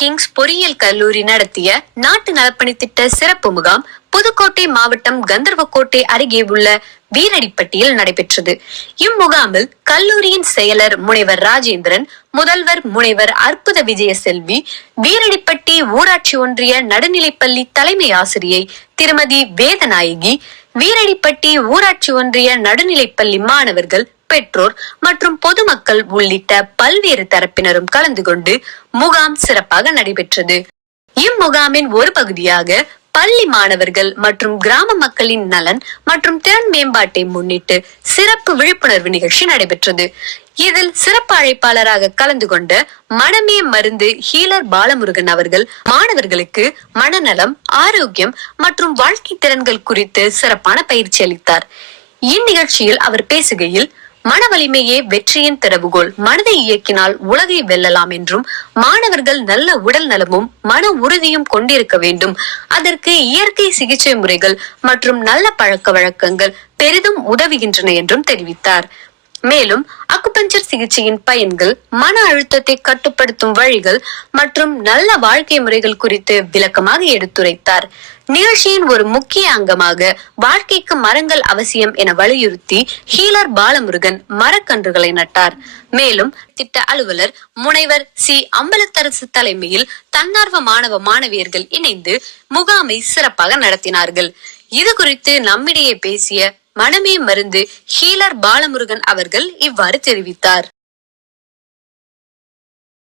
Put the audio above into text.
Kings பொறியியல் கல்லூரி நடத்திய நாட்டு நலப்பணி திட்ட சிறப்பு முகாம் புதுக்கோட்டை மாவட்டம் கந்தர்வக்கோட்டை அருகே உள்ள வீரடிப்பட்டியில் நடைபெற்றது. இம்முகாமில் கல்லூரியின் செயலர் முனைவர் ராஜேந்திரன், முதல்வர் முனைவர் அற்புத விஜயசெல்வி, வீரடிப்பட்டி ஊராட்சி ஒன்றிய நடுநிலைப்பள்ளி தலைமை ஆசிரியை திருமதி வேதநாயகி, வீரடிப்பட்டி ஊராட்சி ஒன்றிய நடுநிலைப்பள்ளி மாணவர்கள், பெற்றோர் மற்றும் பொதுமக்கள் உள்ளிட்ட பல்வேறு தரப்பினரும் கலந்து கொண்டு முகாம் சிறப்பாக நடைபெற்றது. இம்முகாமின் ஒரு பகுதியாக பள்ளி மாணவர்கள் மற்றும் கிராம மக்களின் நலன் மற்றும் திறன் மேம்பாட்டை முன்னிட்டு சிறப்பு விழிப்புணர்வு நிகழ்ச்சி நடைபெற்றது. இதில் சிறப்பு அழைப்பாளராக கலந்து கொண்ட மனமே மருந்து ஹீலர் பாலமுருகன் அவர்கள் மாணவர்களுக்கு மனநலம், ஆரோக்கியம் மற்றும் வாழ்க்கை திறன்கள் குறித்து சிறப்பான பயிற்சி அளித்தார். இந்நிகழ்ச்சியில் அவர் பேசுகையில், மன வலிமையே வெற்றியின் திறவுகோல், மனதை இயக்கினால் உலகை வெல்லலாம் என்றும், மாணவர்கள் நல்ல உடல் நலமும் மன உறுதியும் கொண்டிருக்க வேண்டும். அதற்கு இயற்கை சிகிச்சை முறைகள் மற்றும் நல்ல பழக்க வழக்கங்கள் பெரிதும் உதவுகின்றன என்றும் தெரிவித்தார். மேலும் அக்குபஞ்சர் சிகிச்சையின் பயன்கள், மன அழுத்தத்தை கட்டுப்படுத்தும் வழிகள் மற்றும் நல்ல வாழ்க்கை முறைகள் குறித்து விளக்கமாக எடுத்துரைத்தார். நிகழ்ச்சியின் ஒரு முக்கிய அங்கமாக வாழ்க்கைக்கு மரங்கள் அவசியம் என வலியுறுத்தி ஹீலர் பாலமுருகன் மரக்கன்றுகளை நட்டார். மேலும் திட்ட அலுவலர் முனைவர் சி அம்பலத்தரசு தலைமையில் தன்னார்வ மாணவ மாணவியர்கள் இணைந்து முகாமை சிறப்பாக நடத்தினார்கள். இது குறித்து நம்மிடையே பேசிய மனமே மருந்து ஹீலர் பாலமுருகன் அவர்கள் இவ்வாறு தெரிவித்தார்.